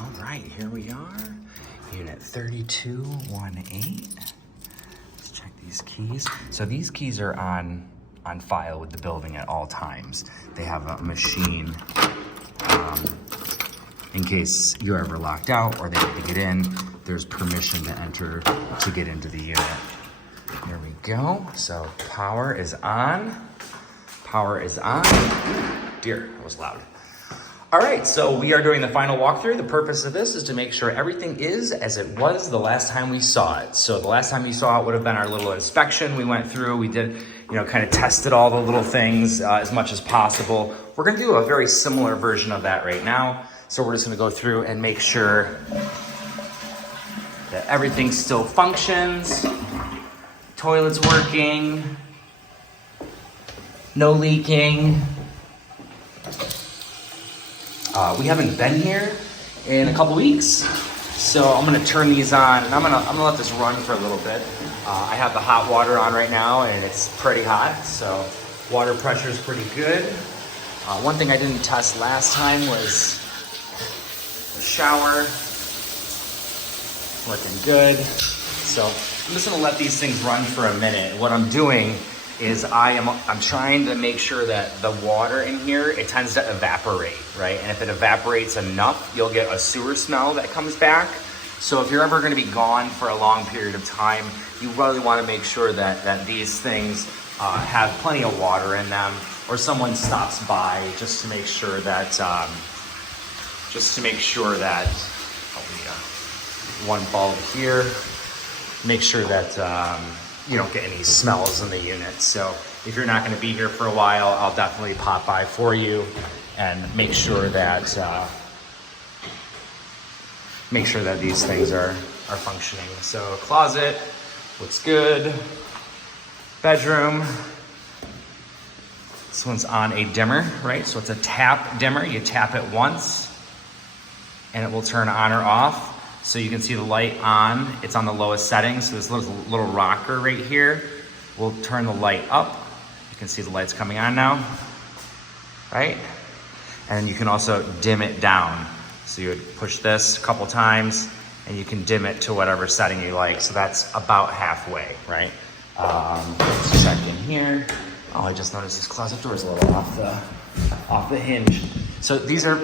All right, here we are, unit 3218. Let's check these keys. So these keys are on file with the building at all times. They have a machine in case you're ever locked out or they need to get in. There's permission to enter to get into the unit. Here we go. So power is on. Power is on. Dear, that was loud. All right, so we are doing the final walkthrough. The purpose of this is to make sure everything is as it was the last time we saw it. So the last time you saw it would have been our little inspection we went through. We did, kind of tested all the little things as much as possible. We're gonna do a very similar version of that right now. So we're just gonna go through and make sure that everything still functions. Toilet's working, no leaking. We haven't been here in a couple weeks, so I'm gonna turn these on and I'm gonna let this run for a little bit. I have the hot water on right now and it's pretty hot, so water pressure is pretty good. One thing I didn't test last time was the shower. Working good. So I'm just gonna let these things run for a minute. What I'm doing is I'm trying to make sure that the water in here, it tends to evaporate, right? And if it evaporates enough, you'll get a sewer smell that comes back. So if you're ever gonna be gone for a long period of time, you really wanna make sure that these things have plenty of water in them, or someone stops by just to make sure that, one bulb here, make sure that you don't get any smells in the unit. So if you're not going to be here for a while, I'll definitely pop by for you and make sure that these things are functioning. So closet looks good. Bedroom. This one's on a dimmer, right? So it's a tap dimmer. You tap it once and it will turn on or off. So you can see the light on, it's on the lowest setting. So this little rocker right here will turn the light up. You can see the lights coming on now, right? And you can also dim it down. So you would push this a couple times and you can dim it to whatever setting you like. So that's about halfway, right? Let's check in here. Oh, I just noticed this closet door is a little off the hinge. So these are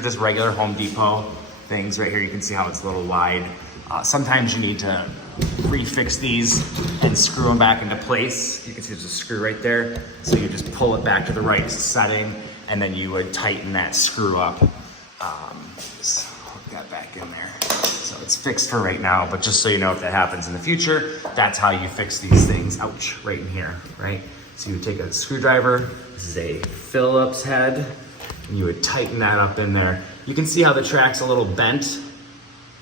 just regular Home Depot things right here. You can see how it's a little wide. Sometimes you need to refix these and screw them back into place. You can see there's a screw right there. So you just pull it back to the right setting and then you would tighten that screw up. Just hook that back in there. So it's fixed for right now, but just so you know if that happens in the future, that's how you fix these things. Ouch, right in here, right? So you would take a screwdriver. This is a Phillips head. And you would tighten that up in there. You can see how the track's a little bent.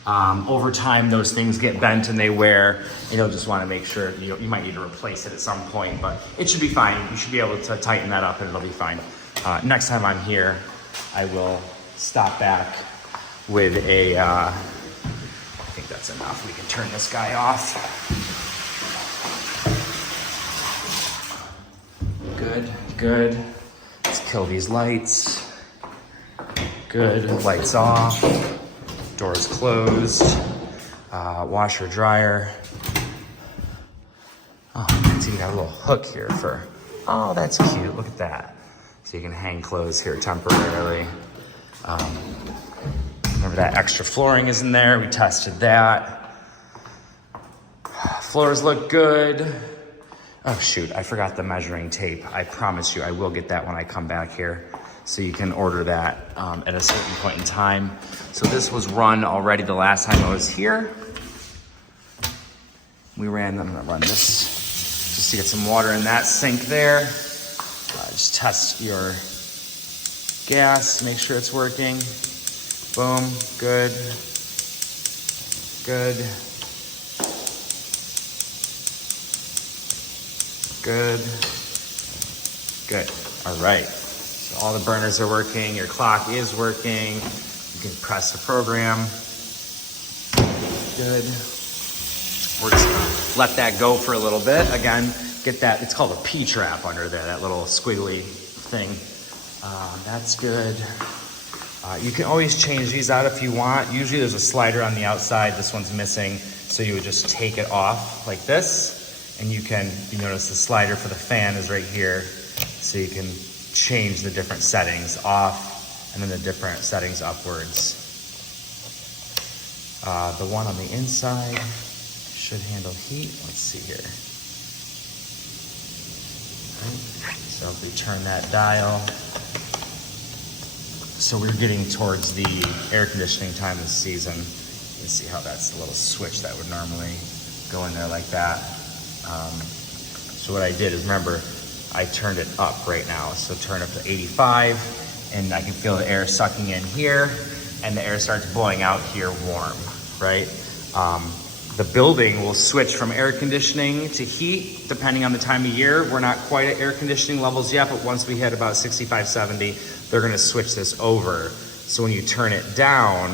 Over time, those things get bent and they wear, and you'll just want to make sure, you might need to replace it at some point, but it should be fine. You should be able to tighten that up and it'll be fine. Next time I'm here, I will stop back with I think that's enough. We can turn this guy off. Good. Let's kill these lights. Good, lights off, doors closed, washer, dryer. Oh, so you got a little hook here oh, that's cute, look at that. So you can hang clothes here temporarily. Remember that extra flooring is in there, we tested that. Floors look good. Oh shoot, I forgot the measuring tape. I promise you I will get that when I come back here. So you can order that at a certain point in time. So this was run already the last time I was here. I'm gonna run this just to get some water in that sink there. Just test your gas, make sure it's working. Boom, good. All right. So all the burners are working, your clock is working. You can press the program. Good. We're just gonna let that go for a little bit. Again, get that, it's called a P-trap under there, that little squiggly thing. That's good. You can always change these out if you want. Usually there's a slider on the outside. This one's missing. So you would just take it off like this. And you notice the slider for the fan is right here. So you can change the different settings off and then the different settings upwards. The one on the inside should handle heat. Let's see here. Right. So if we turn that dial, so we're getting towards the air conditioning time of the season. You can see how that's a little switch that would normally go in there like that. So what I did is, remember, I turned it up right now. So turn up to 85, and I can feel the air sucking in here, and the air starts blowing out here warm, right? The building will switch from air conditioning to heat depending on the time of year. We're not quite at air conditioning levels yet, but once we hit about 65, 70, they're gonna switch this over. So when you turn it down,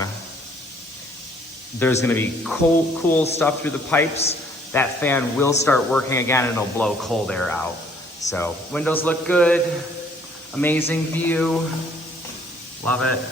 there's gonna be cool stuff through the pipes. That fan will start working again and it'll blow cold air out. So windows look good, amazing view, love it.